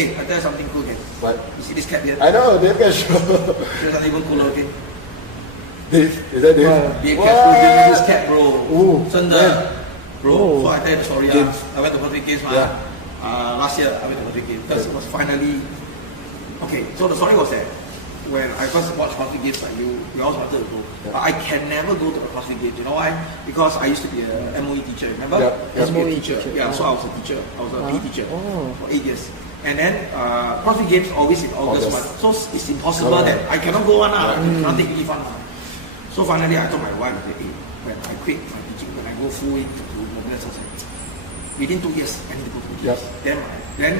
Hey, I tell you something cool again. What? You see this cap here? I know, Dave Castro. There's something even cooler, okay? Dave, is that Dave? Dave Castro gave me this cap, bro. Ooh, Bro, so I tell you the story. Games. I went to CrossFit Games, last year I went to CrossFit Games because it was finally... Okay, so the story was that when I first watched CrossFit Games, like you always wanted to go. But I can never go to the CrossFit Games. You know why? Because I used to be a MOE teacher, remember? I used to be a teacher. Yeah, so I was a teacher. I was a PE teacher for 8 years. And then CrossFit Games always in August. So it's impossible that I cannot go on. I cannot take leave on. So finally I told my wife, hey, when I quit my teaching, when I go full into Mobilus, I was like, within 2 years, I need to go to Games. Then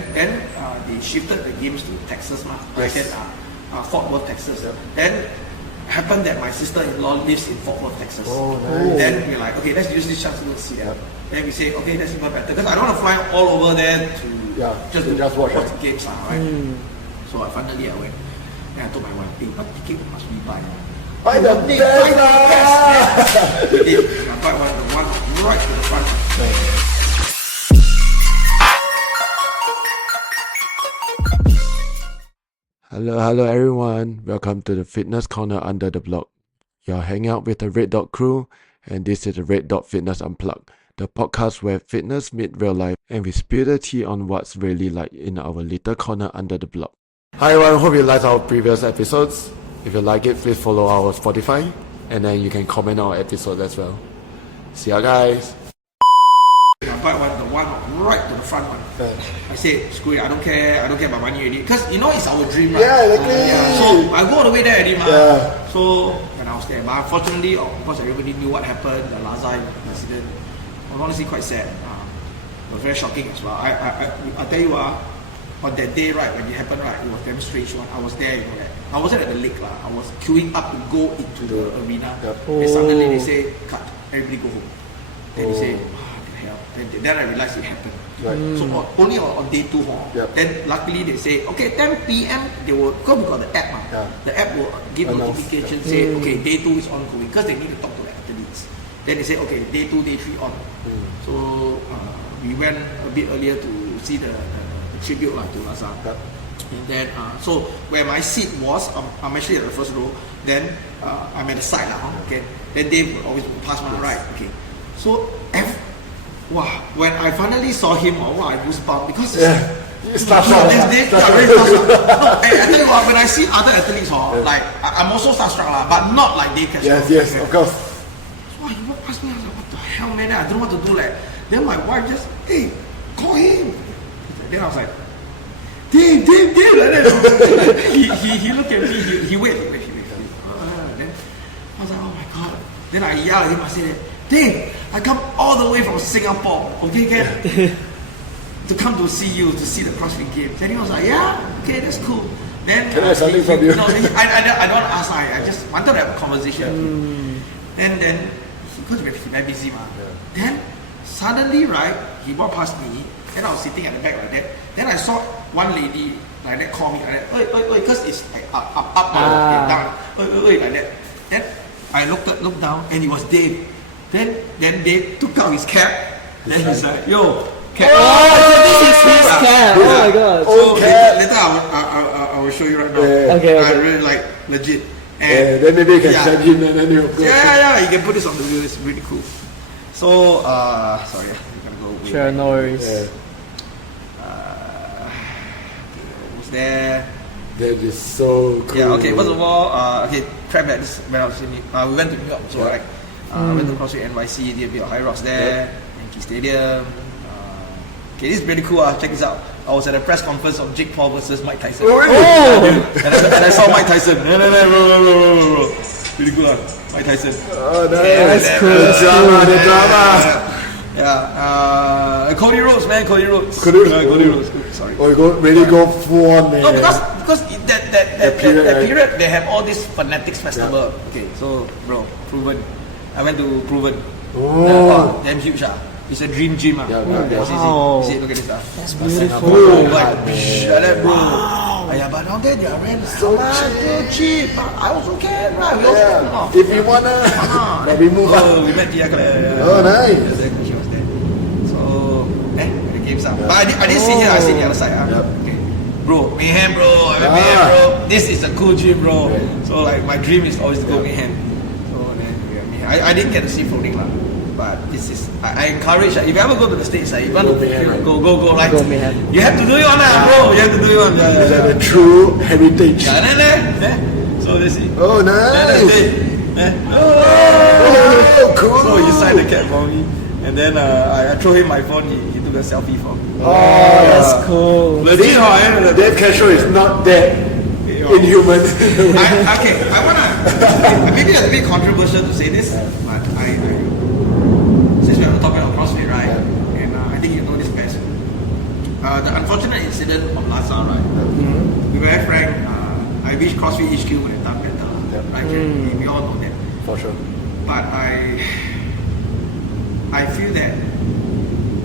they shifted the games to Texas. I said, Fort Worth, Texas. Then happened that my sister-in-law lives in Fort Worth, Texas. Oh, nice. Then we're like, okay, let's use this chance to go see that. Then we say, okay, that's even better because I don't want to fly all over there to just watch the games, right? So finally I went. And I told my wife, hey, what ticket must we buy? Buy the best! We did. I bought the one right to the front. Hello everyone, welcome to the Fitness Corner under the block. You're hanging out with the Red Dot crew, and this is the Red Dot Fitness-Unpluugged, the podcast where fitness meets real life and we spill the tea on what's really like in our little corner under the block. Hi everyone, hope you liked our previous episodes. If you like it, please follow our Spotify, and then you can comment on our episodes as well. See ya guys! I bought the one right to the front one. I said, screw it, I don't care about money already. Because you know it's our dream, right? Yeah, exactly. So I go all the way there already, Yeah. So when I was there, but unfortunately, because everybody knew what happened, the Laza incident, I was honestly quite sad. It was very shocking as well. I tell you, on that day, right, when it happened, right, it was damn strange one. I was there, you know that. I wasn't at the lake, I was queuing up to go into the arena. And suddenly they say, cut, everybody go home. Then they say, then I realized it happened. So only on day 2, then luckily they say, okay, 10 p.m. they will, because we got the app, the app will give notification, say, okay, day 2 is ongoing, because they need to talk to the athletes. Then they say, okay, day 2, day 3 on. So we went a bit earlier to see the tribute to Laza. And then, so where my seat was, I'm actually at the first row, then I'm at the side, okay. Then Dave will always pass my right, okay. So wow, when I finally saw him, I goosebumps because it's starstruck. I tell you what, when I see other athletes, like I'm also starstruck, but not like Dave Castro. Yes, of course. So he walked past me, I was like, what the hell, man? I don't know what to do. Then my wife just, hey, call him. Then I was like, Dave, like that. He looked at me, he waited. Then I was like, oh my god. Then I yelled at him, I said, Dave, I come all the way from Singapore, okay, to come to see you, to see the CrossFit Games. Then he was like, yeah, okay, that's cool. Then can I have something from you? No, I don't want to ask. I just wanted to have a conversation. And then because he's very busy, then suddenly, right, he walked past me, and I was sitting at the back like that. Then I saw one lady like that call me like that, oi, because it's like up, down, oi, like that. Then I looked down, and it was Dave. Then Dave took out his cap. Then he's like, yo, cap. Oh, this is his cap. Oh my god. So later I will show you right now. Okay. I really like legit. And then maybe you can send him and then he'll go. Yeah, you can put this on the video. It's really cool. So sorry, I'm gonna go. Sure, no worries. Was there? That is so cool. Yeah. Okay. First of all, track that this when I was in we went to New York, so right. Went to CrossFit NYC, did a bit of high rocks there, Yankee Stadium. Okay, this is really cool. Check this out. I was at a press conference of Jake Paul versus Mike Tyson. Oh, really? And I saw Mike Tyson. Bro. Really cool, Mike Tyson. Oh, nice. That's cool. The drama. Yeah. Cody Rhodes, man. Cody Rhodes. Sorry. Oh, you really go full on, man. No, because that period they have all this fanatics festival. Okay, so bro, Proven. I went to Proven. Oh. Damn huge. It's a dream gym. Wow. See, look at this. That's beautiful. Like that, bro. But down there they are rent so cheap. I also can, right? If you wanna, but we move on. We met Tia. Oh, nice. She was there. So, the games are. But I didn't see here. I see the other side. Okay. bro, mayhem, bro. I'm at mayhem, bro. This is a cool gym, bro. Right. So like my dream is always to go mayhem. So then I didn't get to see floating lah. But I encourage if you ever go to the States, you want to go like Go mayhem. you have to do it on bro. You have to do it on. Is that the true heritage? So they see. Oh, nice. Oh, cool. So he signed the cap for me, and then I throw him my phone. He took a selfie for me. Oh, that's cool. Legit, Dave Castro is not that inhuman. I wanna maybe it's a bit controversial to say this, but I since we are talking about CrossFit, right? And I think you know this best. The unfortunate incident of Lazar, right? To be very frank, I wish CrossFit HQ would have done better, right? We all know that. For sure. But I feel that,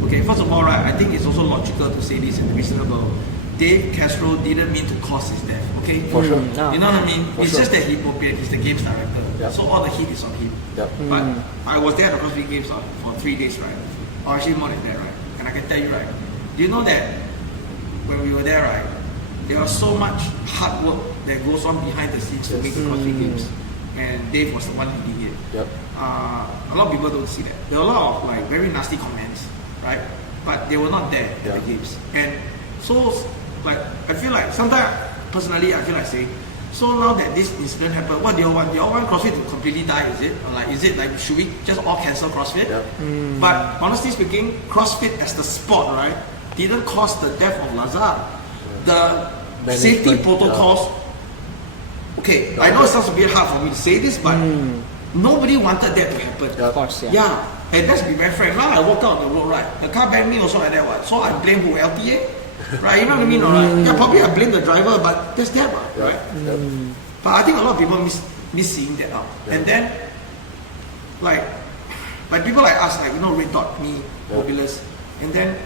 okay, first of all, right, I think it's also logical to say this and reasonable. Dave Castro didn't mean to cause his death, okay? For sure. You know what I mean? For It's sure. just that he's the games director. Yep. So all the heat is on him. Yep. But I was there at the CrossFit Games for 3 days, right? Or actually more than that, right? And I can tell you, right? Do you know that when we were there, right, there was so much hard work that goes on behind the scenes to make the CrossFit Games. And Dave was the one leading it. Yep. A lot of people don't see that. There were a lot of like very nasty comments, right? But they were not there at the games. And so, like, I feel like sometimes, personally, I feel like saying, so now that this incident happened, what do you all want? Do you all want CrossFit to completely die, is it? Or like, is it like, should we just all cancel CrossFit? Yep. But honestly speaking, CrossFit as the sport, right, didn't cause the death of Lazar. The safety Management, protocols, okay, I know it sounds a bit hard for me to say this, but nobody wanted that to happen. Yeah. Of course, yeah. Yeah, and let's be very frank. Now I walk out on the road, right? The car banged me also like that, what? So I blame who? LTA? Right? You know what I mean, alright? Yeah, probably I blame the driver, but that's that, right? Yep. But I think a lot of people miss seeing that out. Yeah. And then, like people like us, like, you know, Red Dot, me, Mobilus, and then,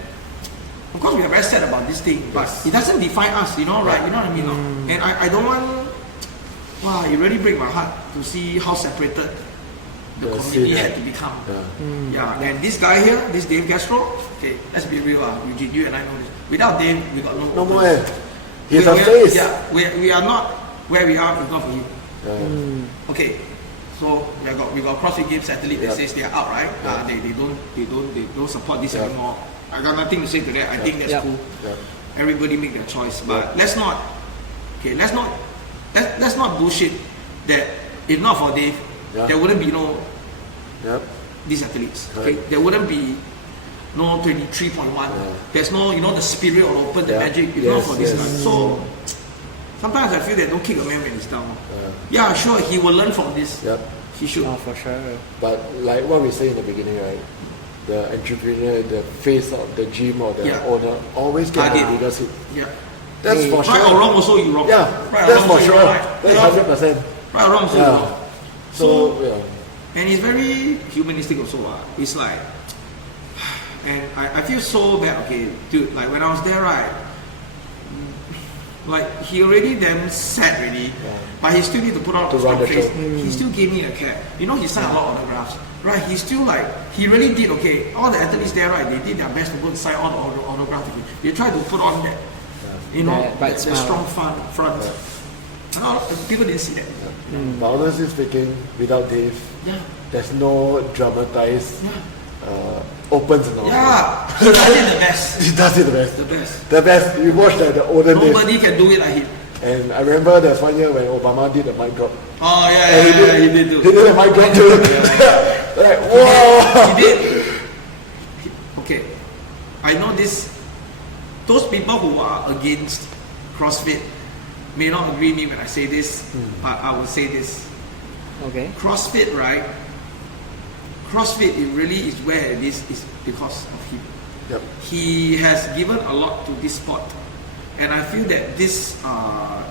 of course, we are very sad about this thing, but it doesn't define us, you know, right? You know what I mean? No? And I don't want, wow, it really breaks my heart to see how separated the community had to become. Yeah, and this guy here, this Dave Castro, okay, let's be real, Eugene, you and I know this. Without Dave, we got No more. He's a face. Yeah, we are not where we are if not for him. Okay, so we got CrossFit Games athlete that says they are out, right? They don't support this anymore. I got nothing to say to that. I think that's cool. Everybody make their choice, but let's not bullshit that if not for Dave, there wouldn't be no these athletes. Okay, there wouldn't be no 23.1. There's no, you know, the spirit or open the magic. If not for this guy. So sometimes I feel that don't kick a man when he's down. Yeah, sure, he will learn from this. He should. Oh, for sure. But like what we say in the beginning, right? The entrepreneur, the face of the gym or the owner always get the bigger seat. Yeah. That's for sure. Right or wrong, also you wrong. Yeah, right that's for also sure. you wrong, right? That's 100%. Right or wrong, also you wrong. So and it's very humanistic also. It's like, and I feel so bad. Okay, dude, like when I was there, right? Like he already damn sad already, but he still need to put on a strong face. He still gave me a cap. You know, he signed a lot of autographs. Right, he still like, he really did, okay, all the athletes there, right, they did their best to go and sign all the autographs. They tried to put on that, you know, that strong front. And people didn't see that. But honestly speaking, without Dave, there's no dramatized opens and all. Yeah, he does it the best. He does it the best. The best. The best. You watch the olden days. Nobody can do it like him. And I remember there's one year when Obama did the mic drop. Oh yeah, he did too. He did a mic drop too. Like, whoa! He did. Okay, I know this. Those people who are against CrossFit may not agree with me when I say this, but I will say this. Okay. CrossFit, right? CrossFit, it really is where it is because of him. Yep. He has given a lot to this sport. And I feel that this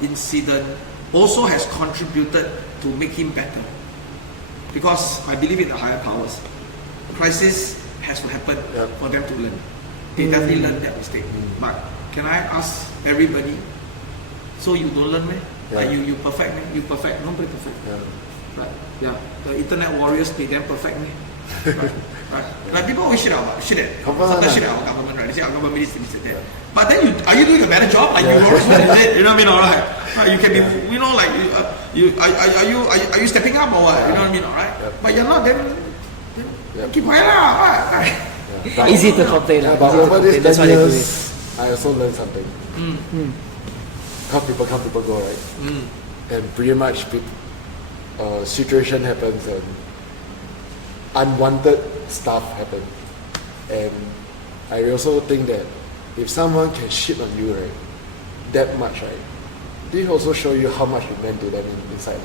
incident also has contributed to make him better. Because I believe in the higher powers. Crisis has to happen for them to learn. They definitely learned that mistake. But can I ask everybody, so you don't learn, man? Like you perfect, man? You perfect? Nobody perfect. Right? Yeah. The internet warriors, they damn perfect, man. Right? Right? Like people always shit at Confirm, sometimes shit at our government, right? They say our government is this, that. But then are you doing a better job? Like you always is it? You know what I mean? Alright. Right? You can be, you know, like are you stepping up or what? You know what I mean? Alright. But you're not. Then keep quiet lah. Right? Easy to complain. But over these That's 10 why they do it. years, I also learned something. Come people go, right? And pretty much situation happens and unwanted stuff happen. And I also think that if someone can shit on you, right, that much, right, this also show you how much it meant to them inside.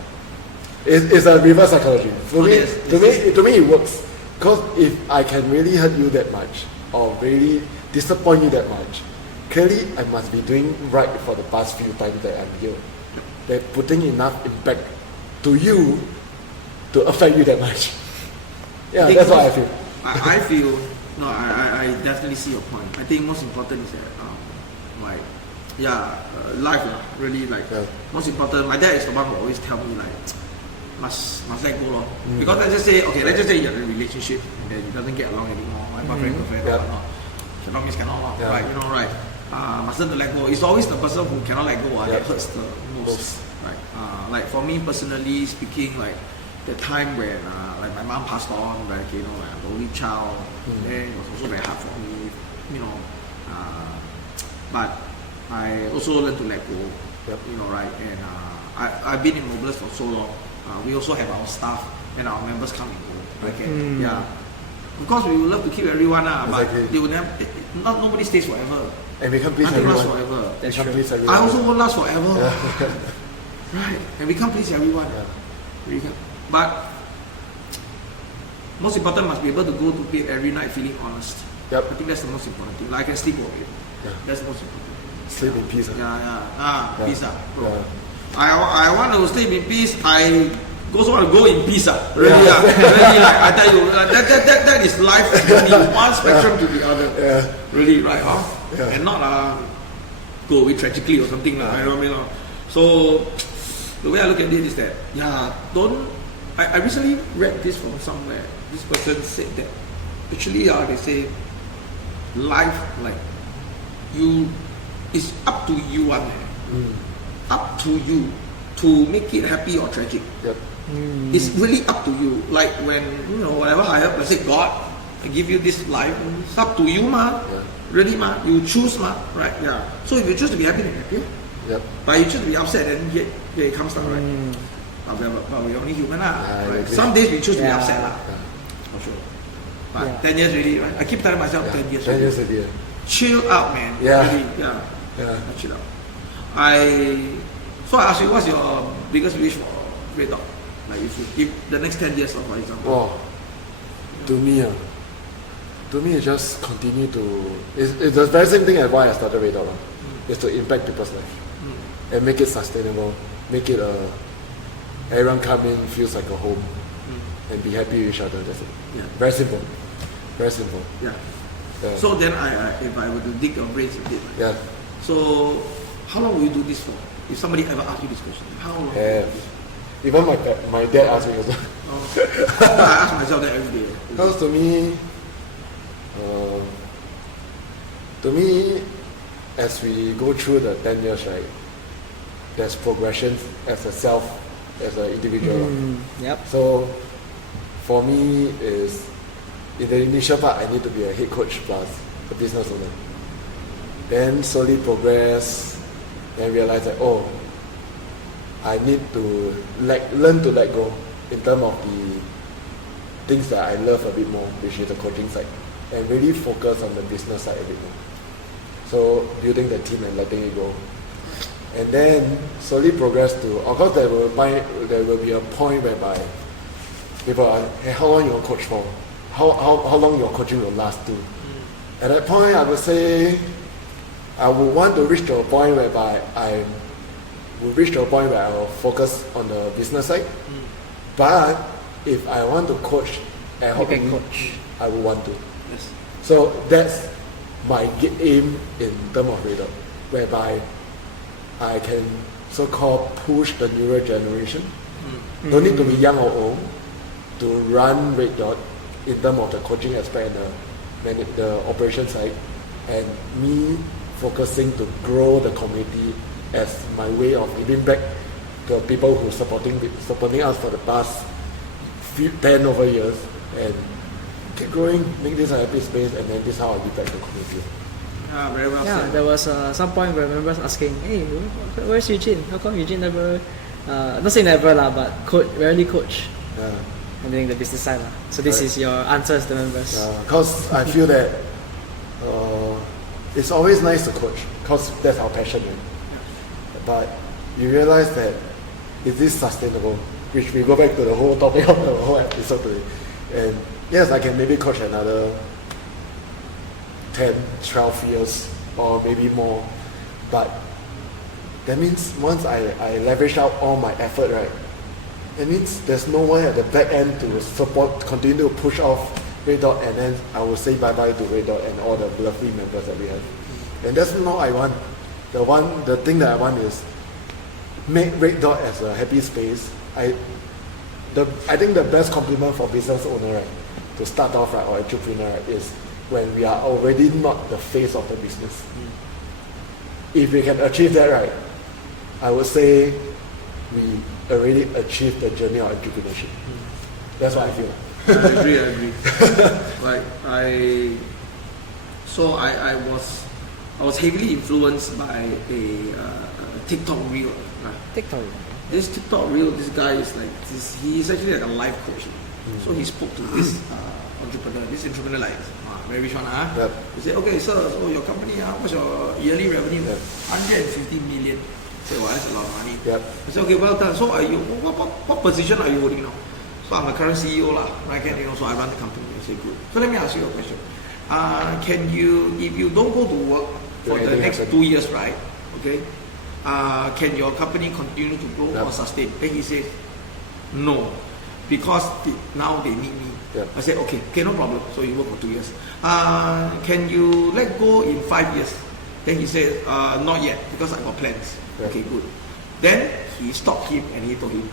It's a reverse psychology. To me, it works. Because if I can really hurt you that much, or really disappoint you that much, clearly I must be doing right for the past few times that I'm here. That putting enough impact to you to affect you that much. Yeah, that's what I feel. I feel, no, I definitely see your point. I think most important is that, life, really, like, most important. My dad is the one who always tell me, like, must let go, lor. Because let's just say you're in a relationship and then it doesn't get along anymore, like boyfriend, girlfriend, or whatnot. Cannot miss, cannot, right? You know, right? Must learn to let go. It's always the person who cannot let go that hurts the most, right? Like for me personally speaking, like the time when like my mom passed on, like you know, I'm the only child, then it was also very hard for me, you know. But I also learned to let go, you know, right? And I've been in Mobilus for so long. We also have our staff and our members come and go. Okay, of course we would love to keep everyone, but they will never. Nobody stays forever. And we can't please Nothing everyone. lasts forever. That's true. I also won't last forever. Right, and we can't please everyone. We can, but most important must be able to go to bed every night feeling honest. I think that's the most important thing. Like I can sleep over it. That's the most important. Sleep in peace. Peace, bro. I want to sleep in peace. I also want to go in peace. Really, really. Like, I tell you, that is life journey, one spectrum to the other. Really, right? And not go away tragically or something. You know what I mean? So the way I look at it is that don't. I recently read this from somewhere. This person said that actually, they say life, like you, it's up to you one. Up to you to make it happy or tragic. It's really up to you. Like when, you know, whatever higher, let's say God, I give you this life, it's up to you, really, you choose, right? So if you choose to be happy, then happy. But you choose to be upset, then here it comes down, right? But we're only human, right? Some days we choose to be upset, for sure. But 10 years really, right? I keep telling myself 10 years. 10 years already. Chill out, man. Really, chill out. So I ask you, what's your biggest wish for Red Dog? Like if the next 10 years, for example. To me, it's just continue to. It's the very same thing as why I started Red Dog. Is to impact people's life and make it sustainable. Make it everyone come in feels like a home and be happy with each other. That's it. Very simple. Very simple. So then, if I were to dig your brains a bit. So how long will you do this for? If somebody ever asks you this question, how long? Even my dad asked me also. I ask myself that every day. Because to me, as we go through the 10 years, right, there's progression as an individual. So for me is in the initial part, I need to be a head coach plus a business owner. Then slowly progress, then realize that I need to learn to let go in terms of the things that I love a bit more, which is the coaching side, and really focus on the business side a bit more. So building the team and letting it go, and then slowly progress to. Of course, there will be a point whereby people are, hey, how long you will coach for? How long your coaching will last to? At that point, I would say I would want to reach to a point whereby I will focus on the business side. But if I want to coach ad hoc, I would want to. So that's my aim in terms of Red Dot, whereby I can so-called push the newer generation. Don't need to be young or old to run Red Dot in terms of the coaching aspect and the operation side, and me focusing to grow the community as my way of giving back to people who supporting us for the past 10 over years, and keep growing, make this a happy space, and then this is how I give back to the community. Very well Yeah, said. there was some point where members asking, hey, where's Eugene? How come Eugene never, not say never lah, but rarely coach? Yeah. And doing the business side lah. So this is your answers to members. Because I feel that it's always nice to coach, because that's our passion. Right? But you realize that is this sustainable? Which we go back to the whole topic of the whole episode today. And yes, I can maybe coach another 10, 12 years or maybe more. But that means once I leverage out all my effort, right? That means there's no one at the back end to support, continue to push off Red Dot, and then I will say bye-bye to Red Dot and all the lovely members that we have. And that's not what I want. The thing that I want is make Red Dot as a happy space. I think the best compliment for business owner, right, to start off, right, or entrepreneur, right, is when we are already not the face of the business. If we can achieve that, right, I would say we already achieved the journey of entrepreneurship. That's what I feel. I agree. Like I was heavily influenced by a TikTok reel. Right? TikTok. This TikTok reel, this guy is like he's actually like a life coach. So he spoke to this entrepreneur. This entrepreneur like very rich one. Yep. He said, okay, sir, so your company, what's your yearly revenue? Yep. 150 million. I said, well, that's a lot of money. Yep. I said, okay, well done. So are you what position are you holding now? So I'm a current CEO lah, right? So I run the company. I say, good. So let me ask you a question. Can you, if you don't go to work for the next 2 years, right? Okay. Can your company continue to grow or sustain? Then he says, no, because now they need me. Yep. I said, okay, no problem. So you work for 2 years. Can you let go in 5 years? Then he said, not yet, because I got plans. Yep. Okay, good. Then he stopped him and he told him,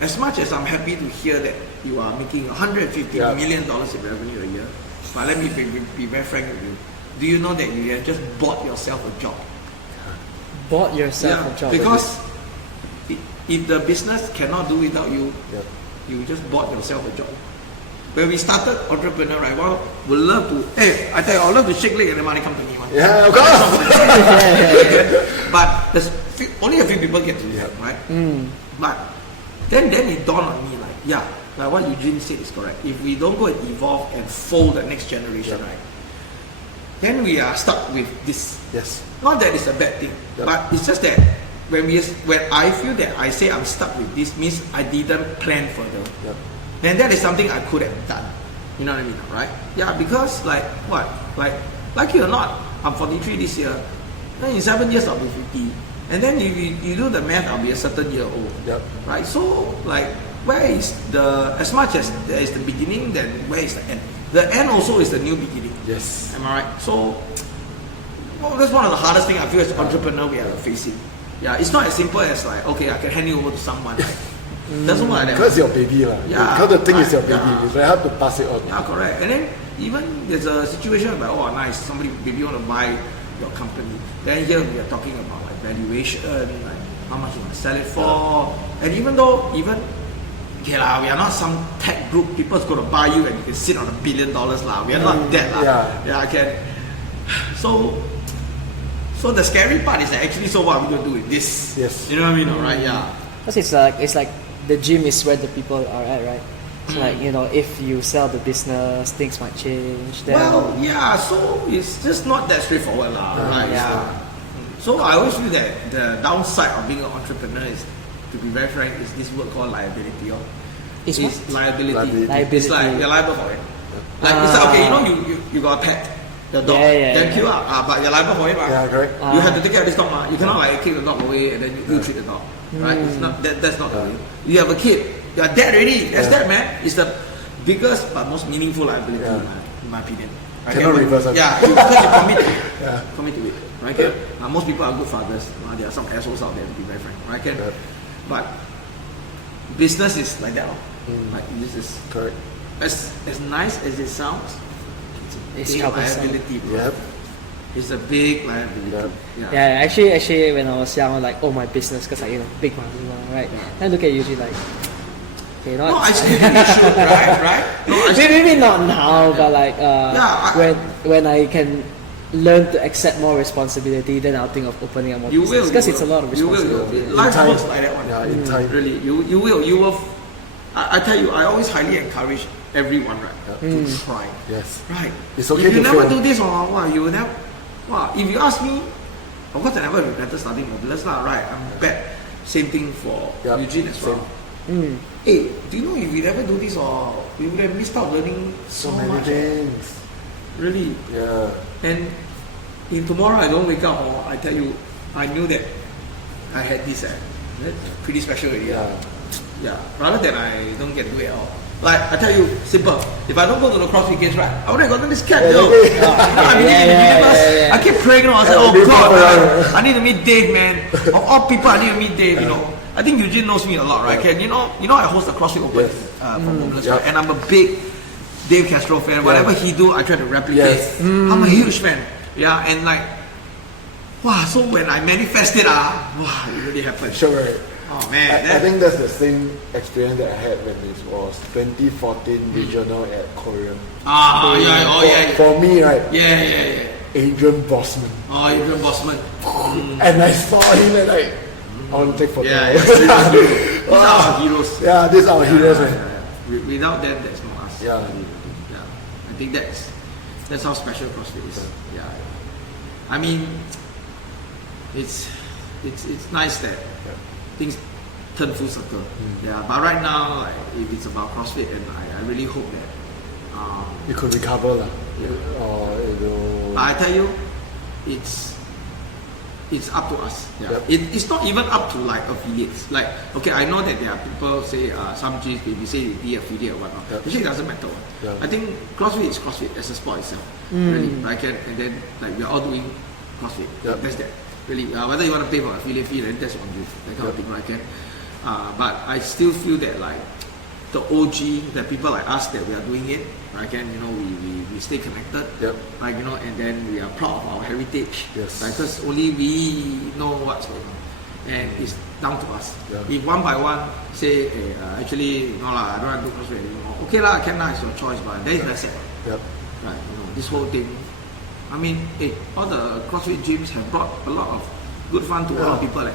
as much as I'm happy to hear that you are making $150 million in revenue a year, but let me be very frank with you. Do you know that you have just bought yourself a job? Bought yourself a job. Because if the business cannot do without you, you just bought yourself a job. When we started entrepreneur, right? Well, we love to. Hey, I tell you, I love to shake leg and the money come to me. Yeah, of course. But there's only a few people get to do that, right? But then it dawned on me like what Eugene said is correct. If we don't go and evolve and fold the next generation, right? Then we are stuck with this. Yes. Not that it's a bad thing, but it's just that when I feel that I say I'm stuck with this means I didn't plan further. And that is something I could have done. You know what I mean, right? Yeah, because like you or not, I'm 43 this year. Then in 7 years I'll be 50. And then if you do the math, I'll be a certain year old. Right? So like where is as much as there is the beginning, then where is the end? The end also is the new beginning. Yes. Am I right? So that's one of the hardest things I feel as an entrepreneur we are facing. Yeah, it's not as simple as like, okay, I can hand you over to someone. Doesn't work like that. Because it's your baby, because the thing is your baby. It's very hard to pass it on. Yeah, correct. And then even there's a situation where, oh, nice, somebody maybe want to buy your company. Then here we are talking about like valuation, like how much you want to sell it for. And even though we are not some tech group, people's going to buy you and you can sit on $1 billion lah. We are not that lah. Yeah, I can. So the scary part is that actually, so what are we going to do with this? Yes. You know what I mean, right? Yeah. Because it's like the gym is where the people are at, right? So like, if you sell the business, things might change. Then so it's just not that straightforward lah, right? So I always feel that the downside of being an entrepreneur is, to be very frank, is this word called liability. It's liability. It's like you're liable for it. Like it's like, okay, you got a pet, the dog, then kill but you're liable for it. Yeah, correct. You have to take care of this dog. You cannot like kick the dog away and then you treat the dog. Right? It's not that's not the way. You have a kid, you're dead already. That's that, man. It's the biggest but most meaningful liability in my opinion. Right? Cannot reverse it. Yeah, because you commit to it. Commit to it. Right? Most people are good fathers. There are some assholes out there, to be very frank. Right? But business is like that. Like this is correct. as nice as it sounds, it's a big troublesome. liability, bro. Yep. It's a big liability. Yep. Yeah, actually, when I was young, I was like, oh, my business, because big money, right? Then I look at Eugene like, okay, No, I still think you should, right? No, I still, maybe not now, but like when I can learn to accept more responsibility, then I'll think of opening up more you business will. because it's a lot of You responsibility. will. Life time. works like that one. Yeah, in time. Really, you will. You will. I tell you, I always highly encourage everyone, right, to try. Yes. Right. It's okay if you to never fail. do this, you will never. If you ask me, of course I never regretted starting Mobilus, right? I'm bet. Same thing for Yep. Eugene as well. Same. Hey, do you know if we never do this, we would have missed out learning so So many much. things. Really. Yeah. And if tomorrow I don't wake up, I tell you, I knew that I had this. That's pretty special already. Yeah. Rather than I don't get to do it at all. Like I tell you, simple. If I don't go to the CrossFit Games, right, I would have gotten this cat, though. I keep praying. I said, oh God, I need to meet Dave, man. Of all people, I need to meet Dave. You know, I think Eugene knows me a lot, right? You know, I host the CrossFit Open for Mobilus, right? And I'm a big Dave Castro fan. Whatever he do, I try to replicate. Yes. I'm a huge fan. Yeah, and like, wow. So when I manifest it, it really happened. Sure. Oh man, I think that's the same experience that I had when it was 2014 regional at Korea. For For me, right? Yeah. Adrian Bossman. Oh, Adrian Bossman. And I saw him and like, I want to take photos. These are our heroes. Yeah, these are our heroes. Without them, there's no us. Yeah. I think that's how special CrossFit is. Yeah. I mean, it's nice that things turn full circle. Yeah. But right now, like, if it's about CrossFit, and I really hope that You could recover lah. I tell you, it's up to us. Yeah. Yep. It's not even up to like affiliates. Like, okay, I know that there are people say some gyms maybe say be affiliate or whatnot. Yep. Actually, it doesn't matter. Yep. I think CrossFit is CrossFit as a sport itself. Really, and then like we're all doing CrossFit. Yep. That's that. Really, whether you want to pay for affiliate fee, then that's on you. That kind of thing, right? But I still feel that like the OG, the people like us that we are doing it, right? We stay connected, right? And then we are proud of our heritage, Yes. right? Because only we know what's going on, and it's down to us. Yeah. If one by one say, actually, no lah, I don't want to do CrossFit anymore. Okay lah, can lah, it's your choice, but then it's very sad, Yep. right? This whole thing. I mean, all the CrossFit gyms have brought a lot of good fun to a lot of people. Like,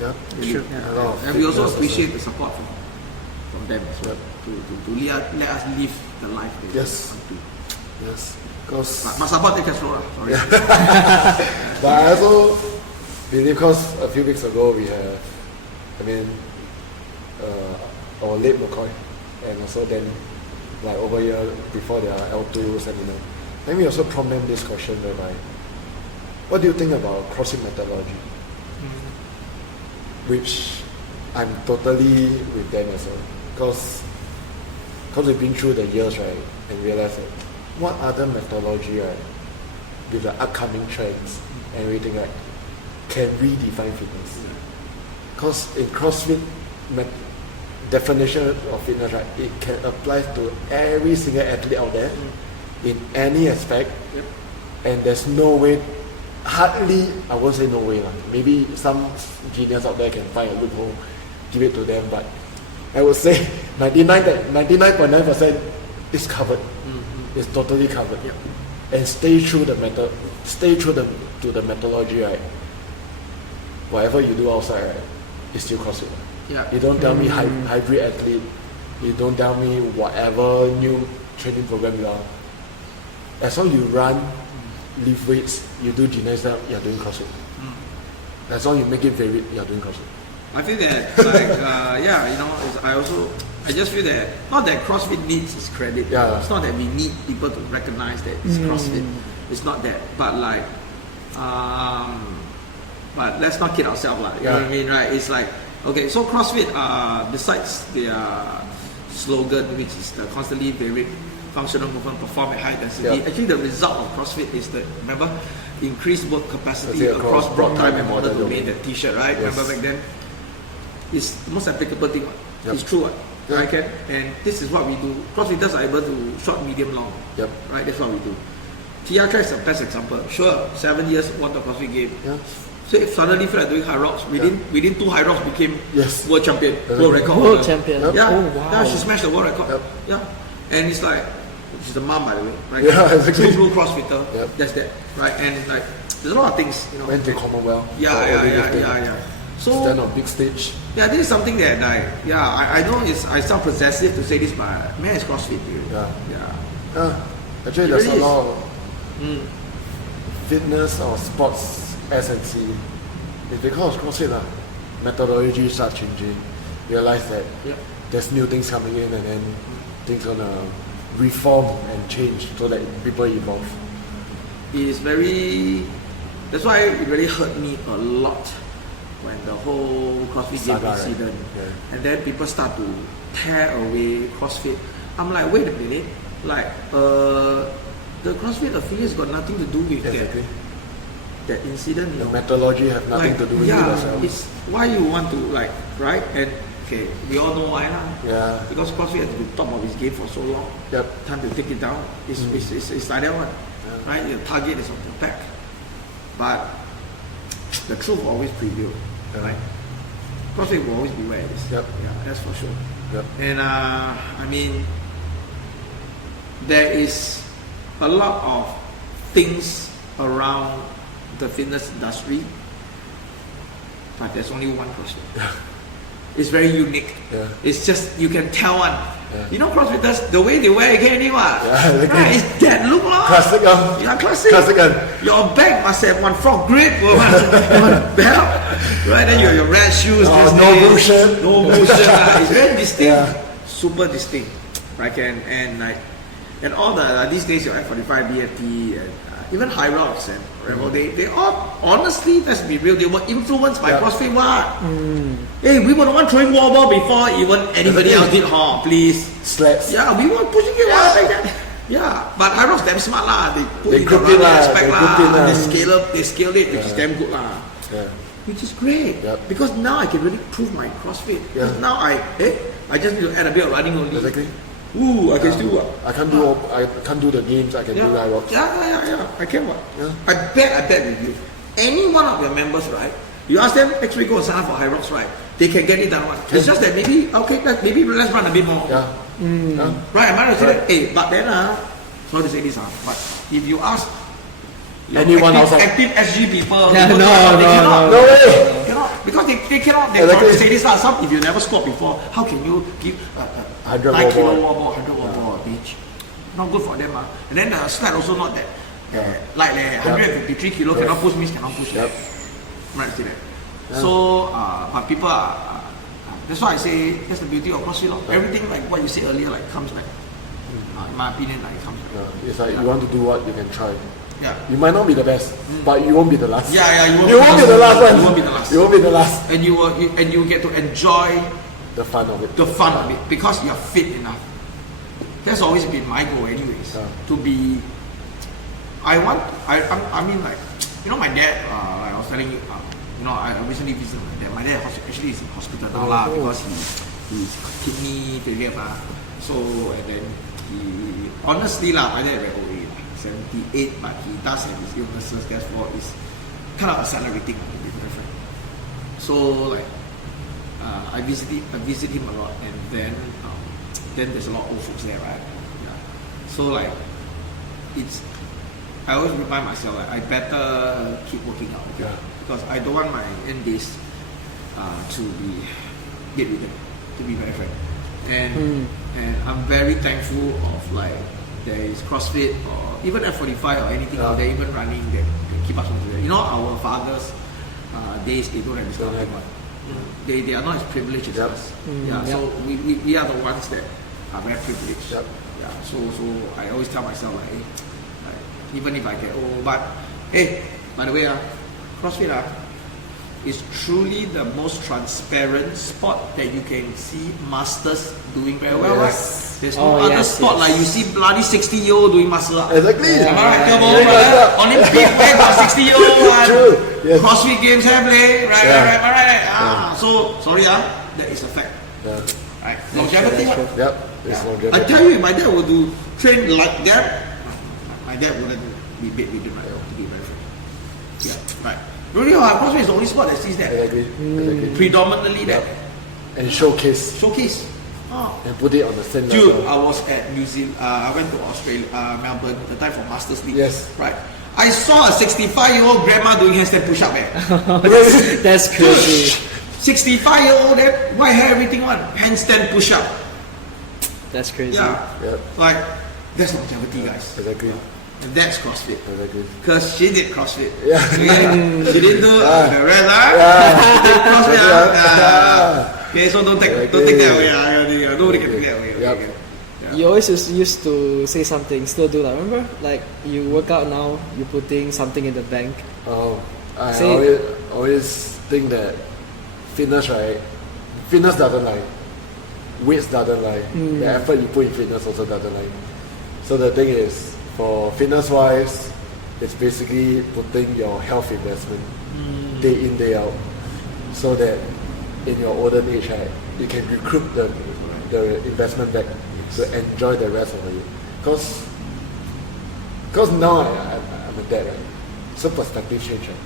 Yep. really. A lot of And we also fitness appreciate the support from them as well. To let us live the life that we Yes. want to. Yes. Because Must support Dave Castro, sorry. but I also believe because a few weeks ago we have, our late McCoy, and also then like over here before their L2 seminar, then we also prompt them this question whereby, what do you think about CrossFit methodology? Which I'm totally with them as well, because we've been through the years, right, and realized that what other methodology, right, with the upcoming trends and everything, right, can redefine fitness? Because in CrossFit definition of fitness, right, it can apply to every single athlete out there in any aspect, and there's no way, hardly, I won't say no way, maybe some genius out there can find a loophole, give it to them, but I would say 99.9% is covered. It's totally covered. And stay true to the methodology, right? Whatever you do outside, right, it's still CrossFit. You don't tell me hybrid athlete, you don't tell me whatever new training program you are. As long as you run, lift weights, you do gymnastics, you're doing CrossFit. As long as you make it varied, you're doing CrossFit. I feel that, like, I just feel that, not that CrossFit needs its credit. It's not that we need people to recognize that it's CrossFit. It's not that. But like, but let's not kid ourselves, like, you know what I mean, right? It's like, okay, so CrossFit, besides their slogan, which is the constantly varied functional movement performed at high density, actually the result of CrossFit is the, remember, increased work capacity across broad time and modern domain, that t-shirt, right? Remember back then? It's the most applicable thing. It's true. right? And this is what we do. CrossFitters are able to short, medium, long. Yep. Right, that's what we do. TRK is the best example. Sure, 7 years won the CrossFit Game. Yeah. So if suddenly feel like doing high rocks, within 2 high rocks became Yes. world champion, Exactly. world record. World champion. Yep. Yeah, Oh, wow. yeah, she smashed the world record. Yep. Yeah, and it's like she's the mom, by the way, right? Yeah, exactly. True CrossFitter. Yep. That's that, right? And like, there's a lot of things, you know. Went to Commonwealth. Yeah. So Stand on big stage. yeah, this is something that like, I know I sound possessive to say this, but man, it's CrossFit, dude. Yeah. Actually, It there's really a is. lot of fitness or sports S&C. It's because CrossFit methodology start changing. Realize that Yeah. there's new things coming in, and then things gonna reform and change so that people evolve. It is very. That's why it really hurt me a lot when the whole CrossFit Game Saga, right? incident, Yeah. and then people start to tear away CrossFit. I'm like, wait a minute, like the CrossFit affiliates got nothing to do with Exactly. that incident. You The know? methodology have nothing Like, to do with yeah, it yourself. it's why you want to like, right? And okay, we all know why now. Yeah. Because CrossFit has been top of his game for so long. Yep. Time to take it down. It's like that one, right? Your target is on your back, but the truth will always prevail, right? CrossFit will always be where it is. Yep. Yeah, that's for sure. Yep. And I mean, there is a lot of things around the fitness industry, but there's only one CrossFit. It's very unique. Yeah. It's just, you can tell one. Yeah. You know CrossFitters, the way they wear again anyway. Yeah, like Right, it's that look lah. Classic. Yeah, classic. Classic. Your back must have one frog grip, one belt. Right, then your red shoes. Oh, this no day, blue shirt. No blue shirt. It's very distinct. Yeah. Super distinct. Right, and like, and all the, these days your F45, BFT, and even High Rocks and Rebel, they all, honestly, let's be real, they were influenced by Yeah. CrossFit what? Hey, we were the one throwing wall ball before even anybody else did, please. Slats. Yeah, we were pushing it like that. Yeah, but High Rocks damn smart lah. They put They in the grouped it running lah, aspect they lah. grouped it lah. They scaled it, which is damn good lah. Yeah. Which is great. Yep. Because now I can really prove my CrossFit. Yeah. Because now I just need to add a bit of running only. Exactly. Ooh, I can still what? I can't do the games. I can do high rocks. Yeah. I can what? Yeah. I bet with you. Any one of your members, right? You ask them next week go and sign up for High Rocks, right? They can get it done. One. It's just that maybe maybe let's run a bit more. Yeah. Yeah. Right? Am I right to say Right. that? Hey, but then sorry to say this but if you ask your Anyone outside? active SG people, Yeah, people they cannot. No way. Cannot, because they cannot. They Exactly. sorry to say this some if you never squat before, how can you give 100 9 kilo wall wall ball, 100 wall ball each? Not good for them. And then the slide also not that. Like 153 kilo cannot push means cannot push. Yep. Right, see that. So, but people are. That's why I say that's the beauty of CrossFit. Everything like what you said earlier, like comes back. In my opinion, like it comes back. Yeah. It's like you want to do what you can try. Yeah. You might not be the best, but you won't be the last. Yeah, You won't be the last one. You won't be the last. You won't be the last. And you get to enjoy The fun of it. the fun of it because you're fit enough. That's always been my goal, anyways. Yeah. To be. I mean, like, you know, my dad. I was telling you. I recently visited my dad. My dad actually is in hospital now lah because he's kidney failure lah. So and then he honestly lah, my dad very old age, 78, but he does have his illnesses. Therefore, it's kind of accelerating. To be very frank. So like, I visit him a lot, and then there's a lot of old folks there, right? Yeah. So like, I always remind myself like I better keep working out. Okay? Yeah. Because I don't want my end days to be bedridden, to be very frank. And I'm very thankful of like there is CrossFit or even F45 or anything out there, even running that keep us motivated. You know, our fathers days they don't have this kind of thing. They are not as privileged as us. So we are the ones that are very privileged. Yep. Yeah. So I always tell myself like, hey, even if I get old, but hey, by the way, CrossFit is truly the most transparent sport that you can see masters doing very well, Yes. right? There's no other sport like you see bloody 60-year-old doing muscle up. Exactly. Am I right? Yeah. Olympic where got 60-year-old one. True. Yes. CrossFit Games have play, right? Yeah. Right. So sorry, that is a fact. Yeah. right? Longevity. Yep. It's longevity. I tell you, if my dad would do train like that, my dad wouldn't be bedridden, right? To be very frank. Yeah, right. Really, CrossFit is the only sport that sees that. I agree. Predominantly that. And showcase. Oh. And put it on the same Dude, level. I was at New Zealand. I went to Australia, Melbourne, the time for Masters League. Yes. Right. I saw a 65-year-old grandma doing handstand push-up. That's crazy. 65-year-old, white hair, everything one. Handstand push-up. That's crazy. Yeah. Yep. Like, that's longevity, guys. Exactly. And that's CrossFit. Exactly. Because she did CrossFit. Yeah. Okay? She didn't do the rest, She did CrossFit. Okay, so don't take that away. Nobody can take that away. Yep. Okay? Yeah. You always used to say something, still do that. Remember? Like you work out now, you're putting something in the bank. Oh, I Say- always think that fitness, right? Fitness doesn't lie. Weights doesn't lie. The effort you put in fitness also doesn't lie. So the thing is, for fitness wise, it's basically putting your health investment day in, day out. So that in your older age, right, you can recruit the investment back to enjoy the rest of the year. Because now I'm a dad, right? So perspective change, right?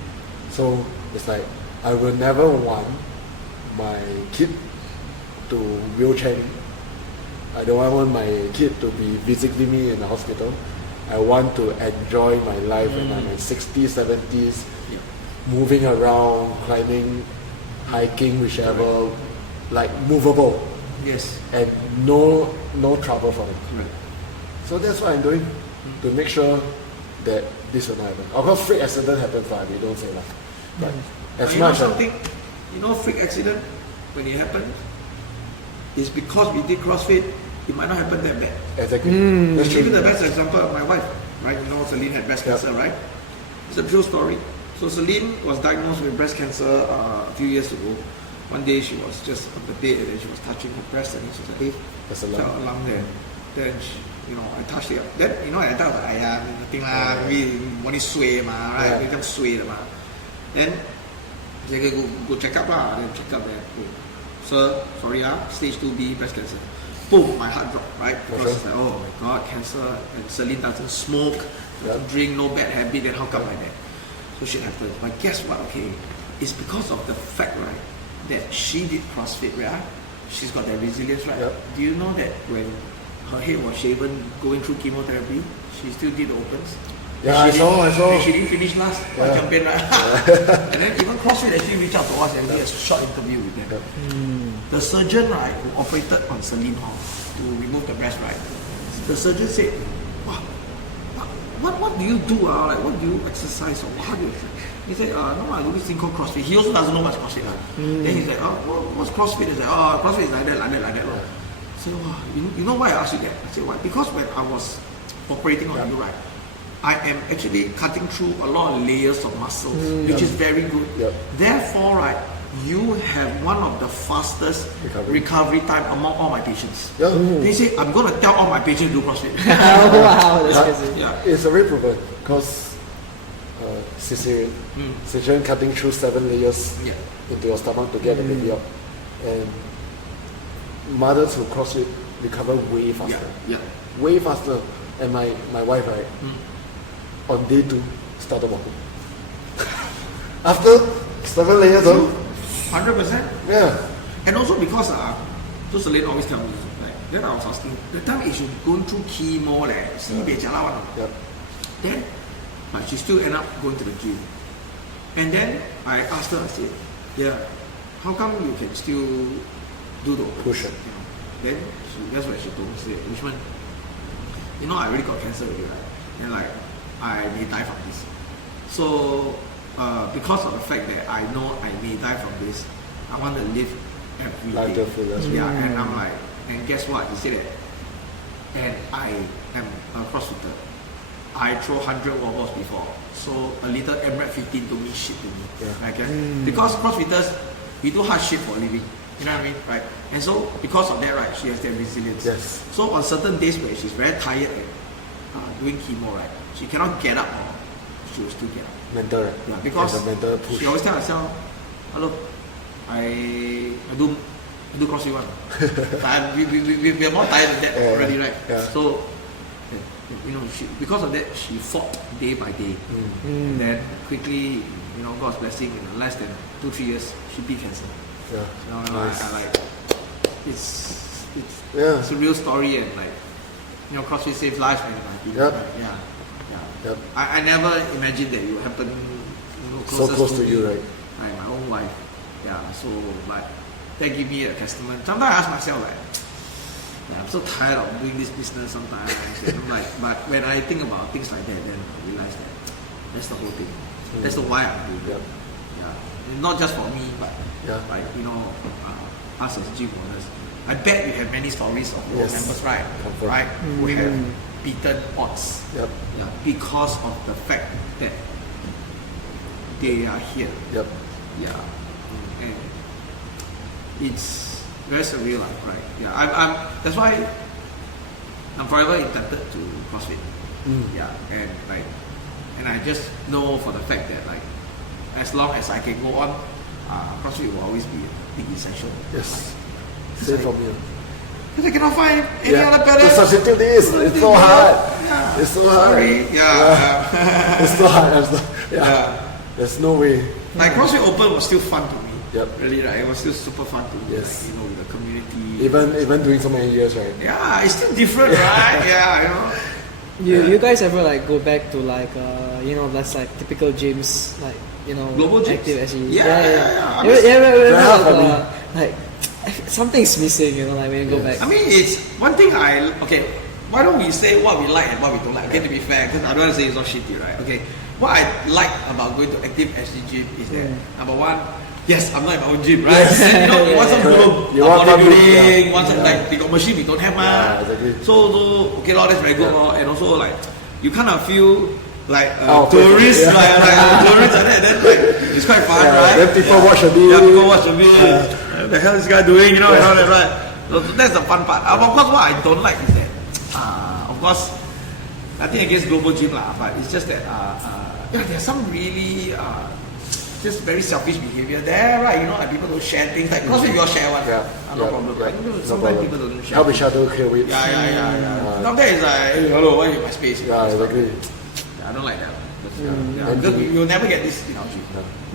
So it's like I will never want my kid to wheelchair me. I don't want my kid to be visiting me in the hospital. I want to enjoy my life when I'm in 60s, 70s, moving around, climbing, hiking, whichever, like movable. Yes. And no trouble for them. Right. So that's what I'm doing to make sure that this will not happen. Of course, freak accident happens, but we don't say that. But as You know much as something? You know, freak accident, when it happened, is because we did CrossFit, it might not happen that bad. exactly, that's Give you true. the best example of my wife, right? You know, Celine had breast cancer, right? It's a true story. So Celine was diagnosed with breast cancer a few years ago. One day she was just on the bed and then she was touching her breast and then she said, hey, There's a felt lump. a lump there. Then she, I touched it. Then, at that time I was like, nothing lah, maybe only sway ma, right? Yeah. Become sway ma. Then she said, okay, go check up lah. Then check up there. Oh, sir, sorry stage 2B breast cancer. Boom, my heart dropped, right? Because it's like, oh my god, cancer, and Celine doesn't smoke, doesn't drink, no bad habit, then how come like that? So shit happens. But guess what, okay? It's because of the fact, right, that she did CrossFit, right? She's got that resilience, right? Yep. Do you know that when her head was shaven going through chemotherapy, she still did the opens? Yeah, I saw. And she didn't finish last, Yeah. champion, right? And then even CrossFit actually reached out to us and did a short interview with them. The surgeon, right, who operated on Celine Hall to remove the breast, right? The surgeon said, wow, what do you do? Like, what do you exercise? Or how do you exercise? He said, no, I do this thing called CrossFit. He also doesn't know what's CrossFit. Then he's like, what's CrossFit? He's like, CrossFit is like that. I said, wow, you know why I asked you that? I said, why? Because when I was operating on you, right, I am actually cutting through a lot of layers of muscles, which is very good. Yep. Therefore, right, you have one of the fastest recovery time among all my patients. Yeah. They say, I'm going to tell all my patients to do CrossFit. Oh, wow, that's crazy. Yeah. It's already proven because cesarean cutting through 7 layers Yeah. into your stomach to get the baby out, and mothers who CrossFit recover way faster, way faster. And my wife, right, on day 2 started walking. After 7 layers, 100%. yeah, And also because so Celine always tell me, like, then I was asking, the time is you going through chemo, yep. then but she still end up going to the gym. And then I asked her, I said, yeah, how come you can still do the Push it. Then that's what she told me. She said, Richmond, I already got cancer already, right? And like, I may die from this. So because of the fact that I know I may die from this, I want to live every Life day. to full, that's Yeah, and I'm like, and guess what? He said that, and I am a CrossFitter. I throw 100 wobbles before, so a little MRAP 15 to me shit to me. Yeah. Okay? Because CrossFitters, we do hard shit for a living. You know what I mean, right? And so because of that, right, she has that resilience. Yes. So on certain days where she's very tired and doing chemo, right, she cannot get up, or she will still get up. Mental, right? Yeah, because There's a mental push. she always tell herself, hello, I do do CrossFit one. But we are more tired than that already, right? Yeah. So, because of that, she fought day by day. Then quickly, God's blessing, in less than 2-3 years, she beat cancer. Yeah. Nice. I like it's a real story, and CrossFit saves lives, man. Yep. Yep. I never imagined that it would happen So close to you, me, right? my own wife. Yeah, so but that give me a testament. Sometimes I ask myself I'm so tired of doing this business sometimes. And I'm like, but when I think about things like that, then I realize that that's the whole thing. That's the why I'm doing it. Yeah. Not just for me, but us as gym owners. I bet we have many stories of those members, right? Confirm. Right? Who have beaten odds. Yep. Yeah, because of the fact that they are here. Yep. Yeah. And it's very surreal, right? Yeah. I'm that's why I'm forever indebted to CrossFit. Yeah. And I just know for the fact that as long as I can go on, CrossFit will always be a big essential. Yes. Same from you. Because I cannot find any other better. To substitute this, it's so hard. Yeah. It's so hard. Sorry. Yeah. It's so hard. There's no way. CrossFit Open was still fun to me. Yep. Really, right? It was still super fun to me. Yes. With the community. Even doing so many years, right? Yeah, it's still different, right? Yeah, You guys ever go back to that's typical gyms Global gyms? active SE? Yeah. Very hard for me. Something's missing, when you go back. I mean, it's one thing why don't we say what we like and what we don't like? Okay, to be fair, because I don't want to say it's not shitty, right? Okay, what I like about going to active SG gym is that number one, yes, I'm not in my own gym, right? You want some bodybuilding, want some they got machine we don't have, exactly. So okay, that's very good, and also you kind of feel like tourists, tourists like that. Then it's quite fun, right? Then people watch a bit. Yeah, people watch a bit. What the hell is this guy doing? And all that, right? So that's the fun part. Of course, what I don't like is that, of course, nothing against global gym but it's just that there's some really just very selfish behavior there, right? People don't share things. CrossFit, you all share one. No problem. Right? Sometimes people don't share. Help each other clear weights. Yeah. Sometimes it's hey, hello, why is my space? Yeah, exactly. I don't like that. Because you'll never get this in our gym.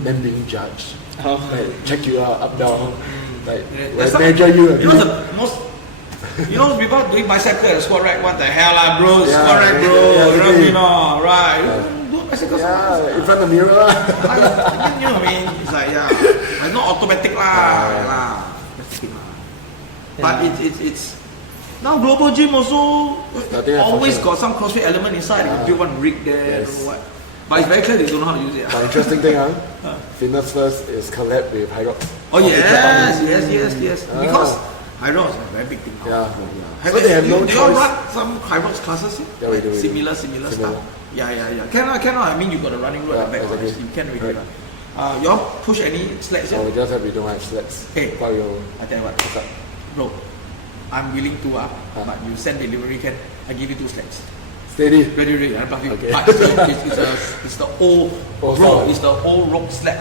Then being judged. Oh. Check you out, up, down. Measure you. People doing bicep curl and squat rack. What the hell, bro? Squat rack, bro. Right? Do bicycle squat. In front of the mirror. You know what I mean? It's it's not automatic That's the thing But it's now global gym also always got some CrossFit element inside. You build one rig there. Don't know what. But it's very clear they don't know how to use it. But interesting thing, Fitness First is collab with Hyrox. Oh yes. Because Hyrox is a very big thing now. So they have no choice. Do you run some Hyrox classes? Yeah, we do. Similar stuff. Yeah. Cannot. I mean, you got a running road at the back. Exactly. You can really run. You all push any sleds yet? We just have we don't have sleds. Hey, I tell you what, bro. I'm willing to but you send delivery I give you 2 sleds. Steady. Ready, I bluff you. Okay. But it's the old it's the old rope sled.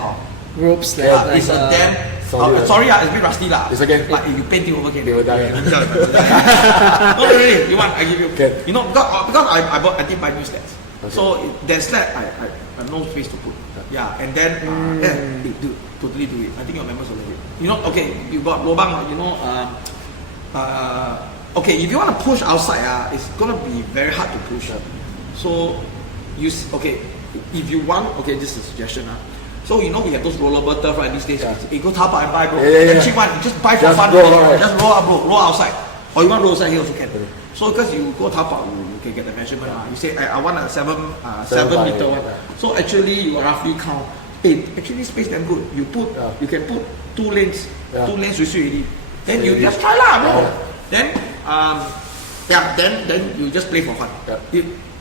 Rope sled. It's a damn. Sorry, it's a bit rusty It's okay. But if you paint it over again, they will die. No, really. You want? I give you. Okay. Because I did buy new sleds. Okay. So that sled, I have no space to put. Yeah, and then dude, totally do it. I think your members will love it. Okay, you got lobang. Okay, if you want to push outside, it's gonna be very hard to push. So, if you want, this is a suggestion. So we have those rollable turf right these days. You go Taobao and buy, bro. Cheap one, you just buy for fun. Just roll up, bro. Roll outside. Or you want roll outside here also can. So because you go Taobao, you can get the measurement. You say I want a 7 meter one. So actually you roughly count. Hey, actually space damn good. You can put 2 lanes. 2 lanes already. Then you just try bro. Then then you just play for fun.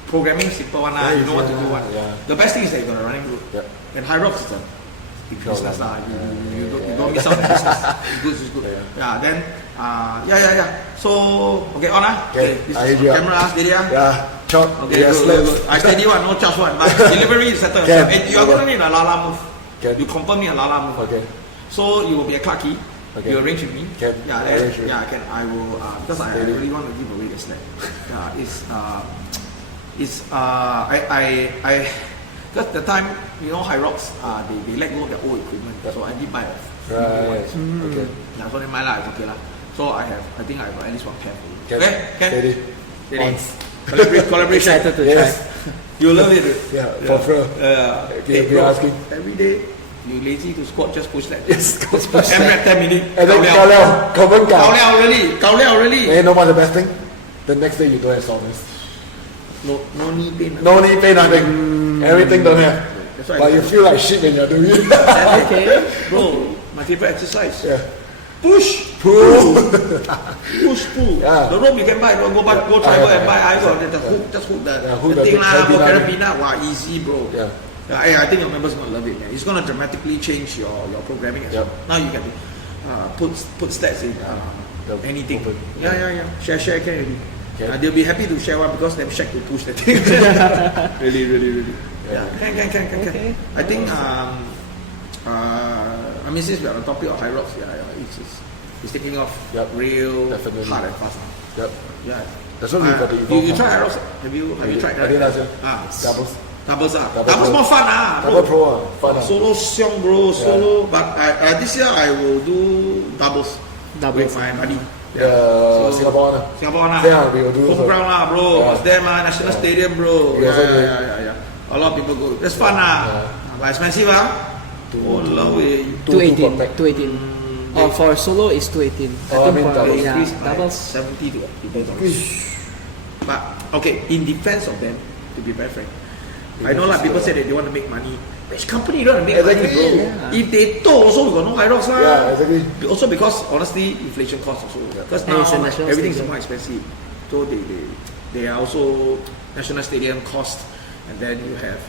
Programming simple one you know what to do one. The best thing is that you got a running route. And Hyrox is a big business You don't miss out the business. It's good. Then So on this is camera steady chop. Okay, good. I steady one, no charge one. But delivery is settled. And you are gonna need a Lala move. You confirm me a Lala move. Okay. So you will be a Clark key. You arrange with me? Can. Yeah, Arrange with I can. I will because I really want to give away the sled. I because the time High Rocks they let go of their old equipment, so I did buy a few new ones. Okay. Yeah, so never mind lah, it's okay lah. So I think I have at least one pair for you. Can. Okay? Steady. Collaboration. Excited to Yes. You love it. Yeah, for sure. Hey, you're bro, asking. every day you lazy to squat, just push that. Yes. Every 10 minutes. And then Gao Liao, confirm Gao. Gao Liao really. And you know what's the best thing? The next day you don't have soreness. No knee pain. No knee pain, nothing. Everything don't have. That's why But you feel like shit when you're doing it. Okay. Bro, my favorite exercise. Yeah. Push. Pull. Push, pull. Yeah. The rope you can buy, go travel and buy. I got the hook, just hook the thing lah. Go carabiner, wow, easy, bro. Yeah. I think your members gonna love it, man. It's gonna dramatically change your programming as well. Now you can put stats in anything. Open. Yeah. Share can already. Okay. They'll be happy to share one because they're shack to push the thing. really. Yeah, can. Okay. I think I mean since we are on the topic of High Rocks, it's taking off real Definitely. hard and fast now. Yep. Yeah. That's what we got to evolve. You try High Rocks? Have you tried that? I did last year. Doubles Doubles more fun Double pro fun Solo xiong bro, solo. But this year I will do doubles. With my buddy. Singapore one. Yeah, we will do home ground lah, bro. Yeah. Was there National Stadium, bro. Yeah. A lot of people go. That's fun lah. But expensive $218. For solo is $218. I mean doubles. Doubles 70 to $80. But okay, in defense of them, to be very frank, I know like people say that they want to make money. Which company don't want to make money, bro? Yeah. If they told also we got no High Rocks lah. Yeah, exactly. Also because honestly, inflation costs also. Because And now it's a national everything is stadium. more expensive. So they are also national stadium cost, and then you have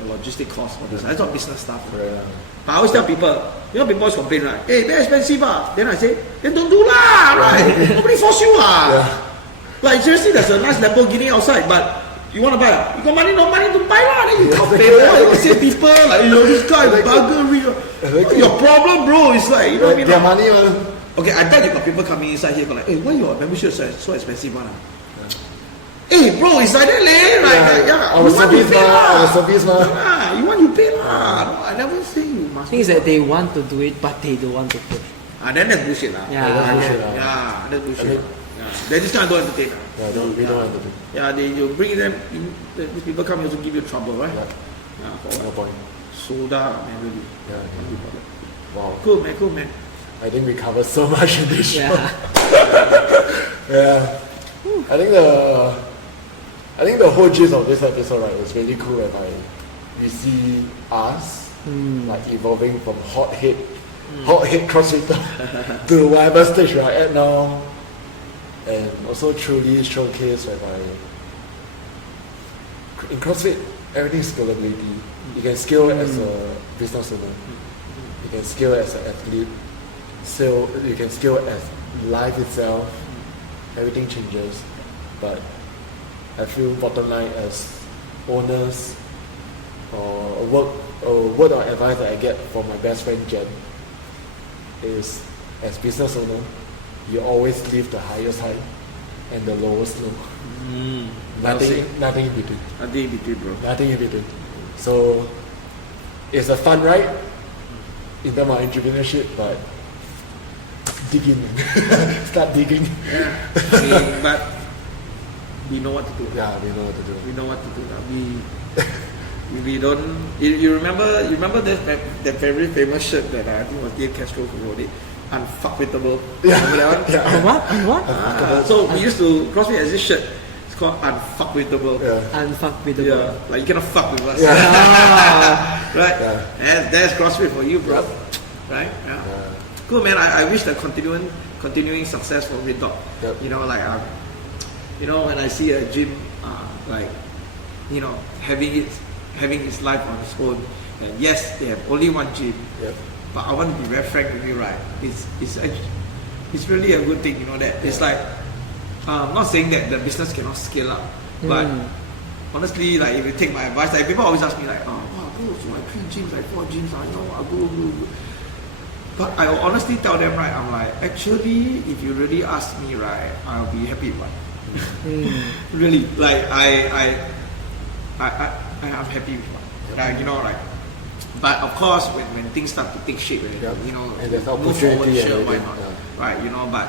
your logistic cost. All this. That's not business stuff. Right. But I always tell people, people always complain right? Hey, very expensive Then I say, then don't do lah, right? Nobody force you Like seriously, there's a nice Lamborghini outside, but you want to buy? You got money, no money to buy lah. Then you complain. You see people like, this guy buggery. Your problem, bro, is like, you know what I mean? Their money, man. Okay, I bet you got people coming inside here, like, hey, why your membership so expensive one? Hey, bro, it's like that, like, Our service, you want you pay lah. No, I never say you must. The thing is that they want to do it, but they don't want to push. Then that's bullshit lah. That's bullshit. They just can't do entertain. We don't want to do. Yeah, you bring them. These people come here to give you trouble, right? For No what? point. Soda, man, really. Wow. Cool, man. I think we covered so much in this show. Yeah. I think the whole gist of this episode, right, was really cool. And we see us like evolving from hothead CrossFitter to whatever stage we are at now, and also truly showcase whereby in CrossFit everything is scalability. You can scale as a business owner, you can scale as an athlete, so you can scale as life itself. Everything changes, but I feel bottom line as owners or word of advice that I get from my best friend Jen is, as business owner, you always leave the highest high and the lowest low. Nothing in between. Nothing in between, bro. Nothing in between. So it's a fun ride in terms of entrepreneurship, but dig in. Start digging. Yeah. But we know what to do. Yeah, we know what to do. We know what to do. We don't. You remember that very famous shirt that I think was Dave Castro who wrote it. Unfuckwittable. Remember that one? What? So we used to CrossFit has this shirt. It's called Unfuckwittable. Unfuckwittable. Yeah, like you cannot fuck with us. Right? Yeah. That's CrossFit for you, bro. Right? Yeah. Cool, man. I wish the continuing success for Red Dot. Yep. You know, like when I see a gym having its life on its own, and yes, they have only one gym. Yep. But I want to be very frank with you, right? It's really a good thing, you know that. It's like I'm not saying that the business cannot scale up, but honestly, like if you take my advice, like people always ask me like, oh wow, bro, so like 3 gyms, like 4 gyms, I know, I go. But I will honestly tell them, right, I'm like, actually, if you really ask me, right, I'll be happy with one. Really, like, I'm happy with one. Like, you know, like, but of course, when things start to take shape, you know, and there's move forward, opportunity sure, and why everything, not? Right, you know, but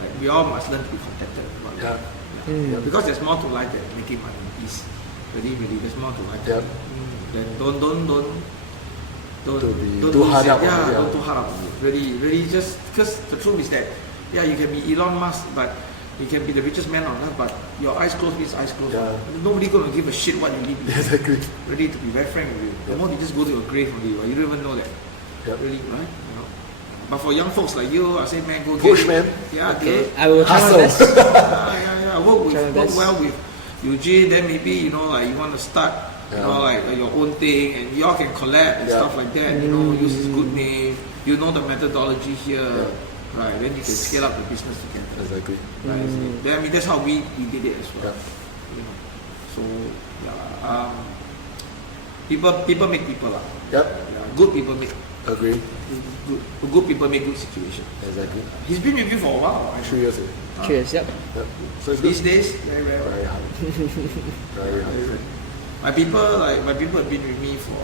like, we all must learn to be contented about it. Yeah. Because there's more to life than making money. Peace. Really, there's more to life. Yeah. Then don't too lose hard it. up on Yeah, it, don't too hard up on it. Really, just because the truth is that, yeah, you can be Elon Musk, but you can be the richest man on earth, but your eyes closed means eyes closed. Yeah. Nobody gonna give a shit what you need. Exactly. Really, to be very frank with you, the more you just go to your grave only, you don't even know that. Really, right? You know. But for young folks like you, I say, man, go push, get it. man. Yeah, Okay, good. I will try my Hustle. best. Yeah. Work Try my best. well with Eugene. Then maybe you know, like you want to start, you know, like your own thing, and y'all can collab and stuff like that. You know, use his good name. You know the methodology here, right? Then you can scale up the business together. Exactly. Right? Then, I mean, that's how we did it as well. You know, so yeah. People make people lah. Yep. Yeah, good people make Agree. good people make good situations. Exactly. He's been with you for a while. I 3 years ago. Cheers, yep. Yep. So it's These good. days, very rare. Very hard. Very hard. My people have been with me for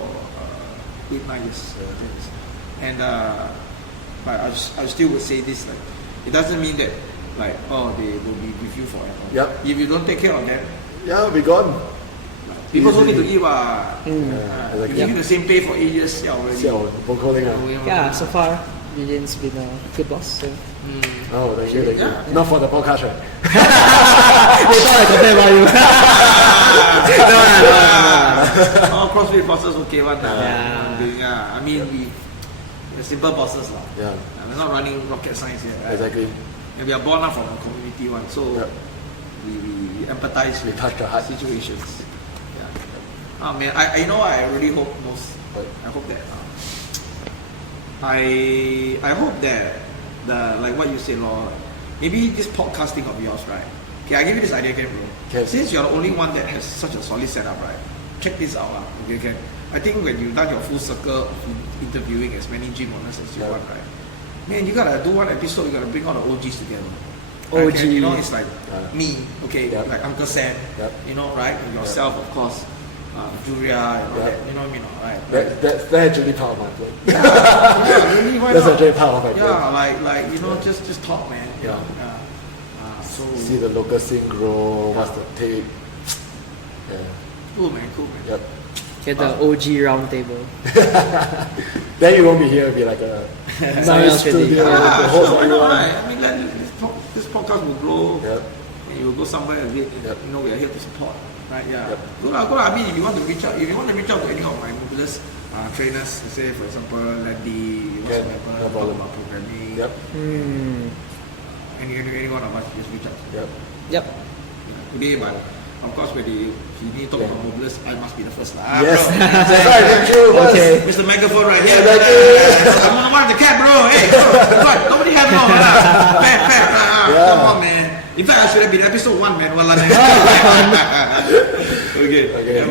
8-9 years, and but I still would say this, like, it doesn't mean that like, oh, they will be with you forever. Yep. If you don't take care of them, Yeah, we gone. people don't need to Easily. eat. Exactly. You give you the same pay for 8 years, yeah, already. Siao, vocaling, Yeah, so far, Eugene's been a good boss. So. Oh, thank you. Yeah. Not for the podcast, right? They thought I complain about you. no. All CrossFit bosses okay one. Yeah. I mean, we're simple bosses lah. Yeah. We're not running rocket science here. Right? Exactly. And we are born out from a community one, so we empathize with touch the heart. situations. Yeah. Oh man, I know. I really hope most. I hope that. I hope that like what you said, Lord. Maybe this podcasting of yours, right? Okay, I give you this idea, bro. Okay. Since you're the only one that has such a solid setup, right? Check this out, okay? Can I think when you've done your full circle of interviewing as many gym owners as you want, right? Man, you gotta do one episode. You gotta bring all the OGs together. OG. Okay, you know, it's like me, okay, like Uncle Sam, you know, right? And yourself, of course, Julia, you know what I mean, right? That's actually part of my plan. Yeah, really, why That's not? actually part of my plan. Yeah, like you know, just talk, man. You know? So See the local scene grow, what's the take. Yeah. cool, man. Yep. Get the OG round table. Then you won't be here, it'll be like a Someone nice else really. studio. Yeah, the host sure, why not, everyone. right? I mean, this podcast will grow. Yep. And you will go somewhere a bit. Yep. You know, we are here to support, right? Yeah. Yep. Good lah. I mean, if you want to reach out to any of my Mobilus trainers, say for example, Landy, whatsoever, no problem. talk about programming. Yep. Any one of us, just reach out. Yep. Yep. Today, but of course, when he need to talk about Mobilus, I must be the first lah. Yes. Bro. That's right, thank you. Okay. Mr. Megaphone right here. Thank you. I'm the one with the cap, bro. Hey, bro. What? Nobody has no. Fair. Come on, man. In fact, I should have been episode 1, man. Well, okay.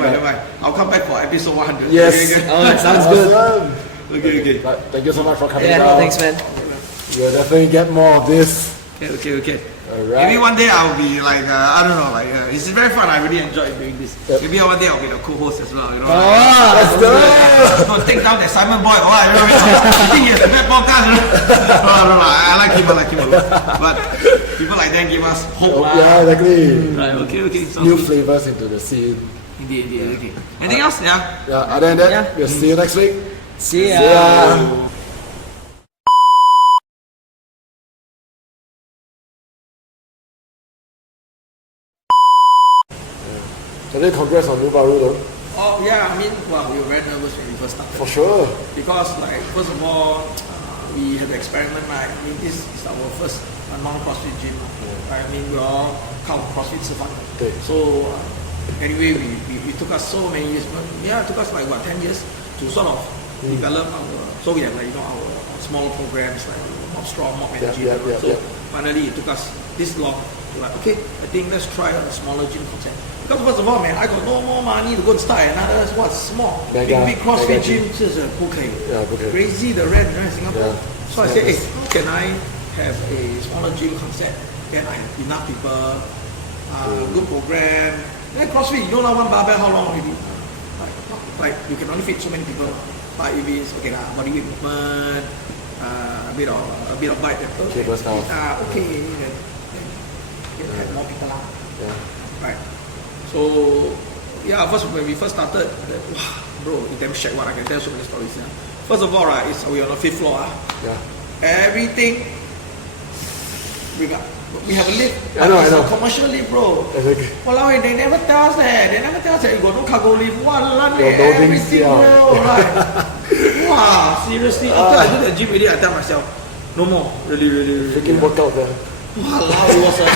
Never mind. I'll come back for episode 100. Yes. Okay. Oh, that sounds good. Awesome. Okay. But thank you so much for coming Yeah, down. thanks, man. You'll definitely get more of this. Okay. Alright. Maybe one day I'll be like, I don't know, like, it's very fun. I really enjoy doing this. Yep. Maybe one day I'll be the co-host as well, you know. Let's go. No, take down that Simon boy. Oh, I don't know. I think he has a bad podcast. No. I like him a lot. But people like that give us hope. Yeah, exactly. Right, okay. Sounds New good. flavors into the scene. Indeed. Okay. Anything else? Yeah. Yeah, other than that, Yeah. we'll see you next week. See ya. See ya. So then congrats on Nubaru though. Oh yeah, I mean, well, we were very nervous when we first started. For sure. Because, like, first of all, we had to experiment, right? I mean, this is our first non-CrossFit gym. Right? I mean, we all count CrossFit 吃饭. Okay. So, anyway, we took us so many years. Yeah, it took us like, 10 years to sort of develop our. So we have, like, our small programs like Mob Strong, Mob Energy. Yeah. So finally, it took us this long to Like, okay, I think let's try a smaller gym concept. Because first of all, man, I got no more money to go and start another small big CrossFit gym. This is crazy the rent in Singapore. So I said, hey, how can I have a smaller gym concept? Then I have enough people, good program. Then CrossFit, you know, one barbell how long already? Like you can only fit so many people. But if it's okay, body weight movement, a bit of bike, cable stuff. Okay, then have more people lah. Right. So yeah, when we first started, wow, bro, it's damn shit. What I can tell so many stories. Yeah. First of all, right, we on the 5th floor. Everything we have a lift. I know. A commercial lift, bro. Exactly. Walao, they never tell us that. They never tell us that you got no cargo lift. Walao, everything, bro. Right. Wow, seriously. After I do the gym already, I tell myself, no more. Really. Freaking workout there. Wow, it was a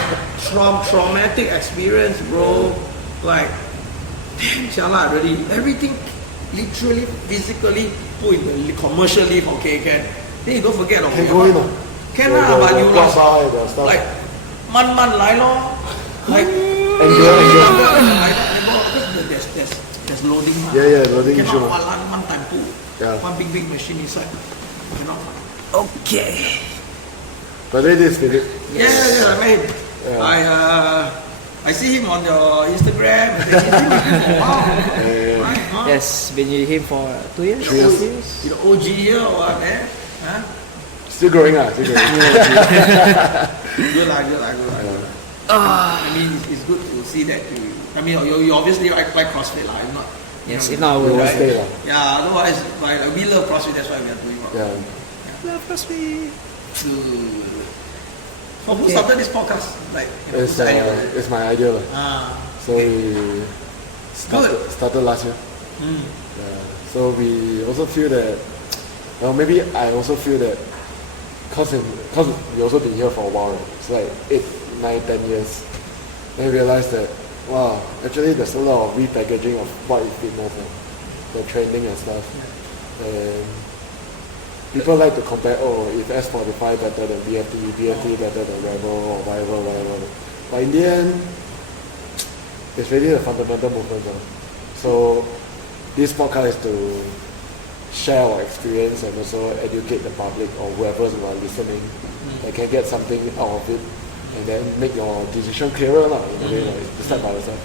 traumatic experience, bro. Like, damn, sialah, really. Everything literally, physically put in the commercial lift, okay, can. Then you don't forget, okay. Can go in, can lah, but you lost. Like, man lai lor. Like, there's loading. Loading issue. One time pool. One big machine inside. Cannot. Okay. But it is good. Yeah, man. I see him on your Instagram. He's been with him for a while. Right, huh? Yes, been with him for 2 years. 3 years. You know, OG here or what, man? Huh? Still growing. Good. I mean, it's good to see that. I mean, you obviously like CrossFit, lah. If not, yes, if not, I would. Stay, yeah, otherwise, we love CrossFit. That's why we are doing it. Love CrossFit. So who started this podcast? Like, it's my idea. So we started last year. So we also feel that, maybe I also feel that, cause we also been here for a while, right? It's like 8, 9, 10 years. Then I realized that, wow, actually there's a lot of repackaging of what is fitness, the training and stuff. And people like to compare, if S45 better than BFT better than Rebel or whatever. But in the end, it's really the fundamental movement. So this podcast is to share our experience and also educate the public or whoever who are listening that can get something out of it and then make your decision clearer in a way, like decide by yourself.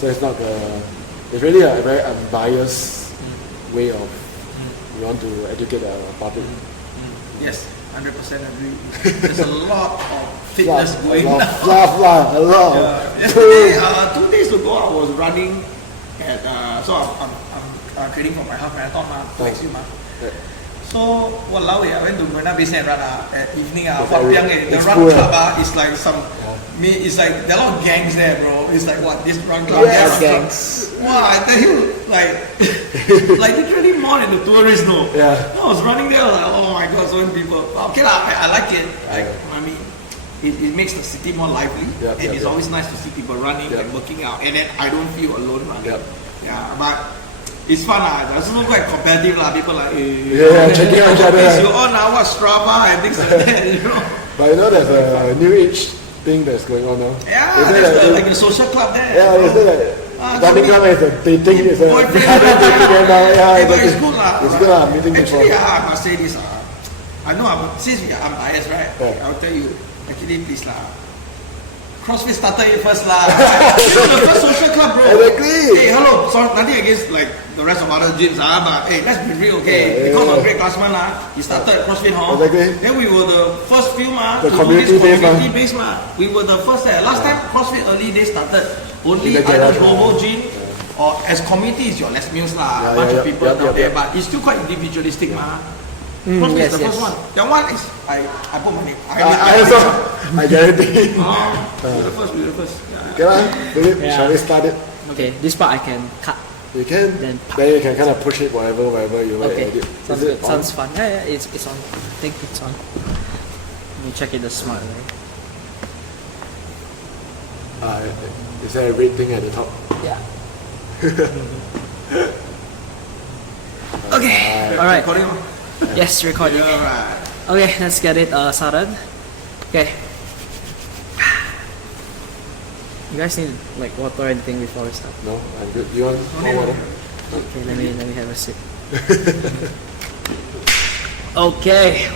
So it's really a very unbiased way of we want to educate the public. Yes, 100% agree. There's a lot of fitness going on. A lot. Yesterday, 2 days ago, I was running at so I'm training for my half marathon next year. So walao, I went to Marina Bay Sands and run at evening. The run club is like it's like there are a lot of gangs there, bro. It's like what this run club, gangs. Wow, I tell you, like literally more than the tourists, no. I was running there, like, oh my god, so many people. Okay lah, I like it. Like, I mean, it makes the city more lively, and it's always nice to see people running and working out, and then I don't feel alone running. But it's fun lah. It's also quite competitive lah. People like, checking out each other. You on what Strava and things like that, you know. But you know, there's a new age thing that's going on now. There's like a social club there. Is it like running club is a dating? It's a but it's good lah. It's good lah, meeting people. Actually, I must say this. I know since I'm biased, right? I'll tell you. Actually, please lah. CrossFit started it first lah. It's the first social club, bro. Exactly. Hey, hello. Sorry, nothing against like the rest of other gyms, but hey, let's be real, okay? Because of Great Classman he started CrossFit Hall. Exactly. Then we were the first few the community based We were the first there. Last time CrossFit early days started only either global gym or as community is your Les Mills lah. A bunch of people down there, but it's still quite individualistic CrossFit is the first one. That one is I put my name. I guarantee. We're the first. Okay lah, shall we start it? Okay, this part I can cut. You can. Then you can kind of push it whatever you like. Okay, sounds good. Sounds fun. Yeah, it's on. I think it's on. Let me check it the smart way. Is there a red thing at the top? Yeah. Okay. All right. Recording. Yes, recording. Alright. Okay, let's get it started. Okay. You guys need like water or anything before we start? No, I'm good. You want more water? Okay, let me have a sip. Okay.